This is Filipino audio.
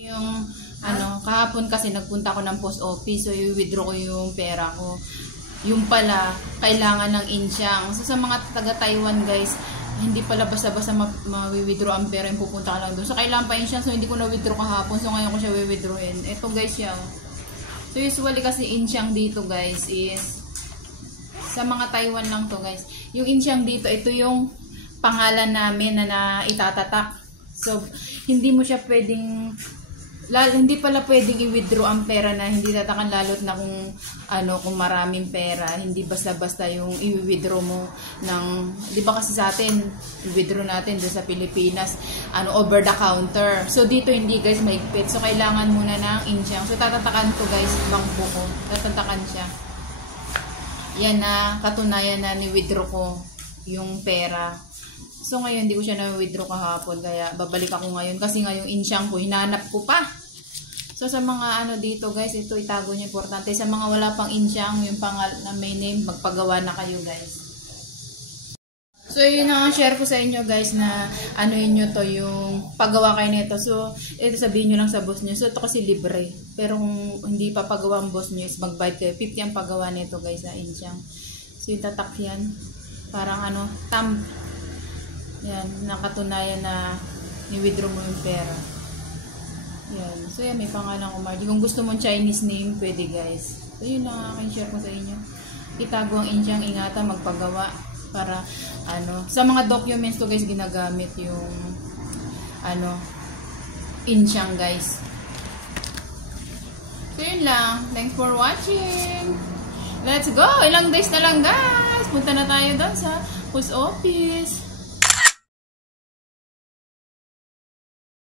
Yung kahapon kasi nagpunta ako ng post office, so i-withdraw ko yung pera ko. Yung pala, kailangan ng insyang. So sa mga taga-Taiwan guys, hindi pala basta-basta ma-withdraw ang pera yung pupunta ka lang doon. So kailangan pa insyang, so hindi ko na-withdraw kahapon, so ngayon ko siya withdrawin. Ito guys siya. So usually kasi insyang dito guys is, sa mga Taiwan lang to guys. Yung insyang dito, ito yung pangalan namin na itatatak. So hindi mo siya pwedeng hindi pala pwedeng i-withdraw ang pera na hindi tatakan, lalot na kung maraming pera, hindi basta-basta yung i-withdraw mo ng, di ba kasi sa atin, i-withdraw natin doon sa Pilipinas, over the counter. So dito hindi guys, maigpit. So kailangan muna ng insyang. So tatatakan ko guys, bangko ko. Tatatakan siya. Yan na katunayan na ni-withdraw ko yung pera. So ngayon hindi ko siya na-withdraw kahapon, kaya babalik ako ngayon kasi ngayong insyang ko hinanap ko pa. So sa mga dito guys, ito itago niyo, importante. Sa mga wala pang insyang, yung na may name, magpagawa na kayo guys. So yun ang share ko sa inyo guys, na niyo to, yung paggawa kayo nito. So ito sabihin niyo lang sa boss niyo. So ito kasi libre. Pero kung hindi pa pagawa ang boss niyo, is mag-bayad kayo. 50 ang paggawa nito guys na insyang. So yung tatak yan. Parang thumb. Yan, nakatunayan na ni-withdraw mo yung pera. Yan. So yan, may pangalan Margie. Kung gusto mong Chinese name, pwede guys. So yun lang aking share ko sa inyo. Itago ang insyang, ingatan, magpagawa. Para, sa mga documents to guys, ginagamit yung, insyang guys. So yun lang. Thanks for watching. Let's go! Ilang days na lang guys. Punta na tayo doon sa post office.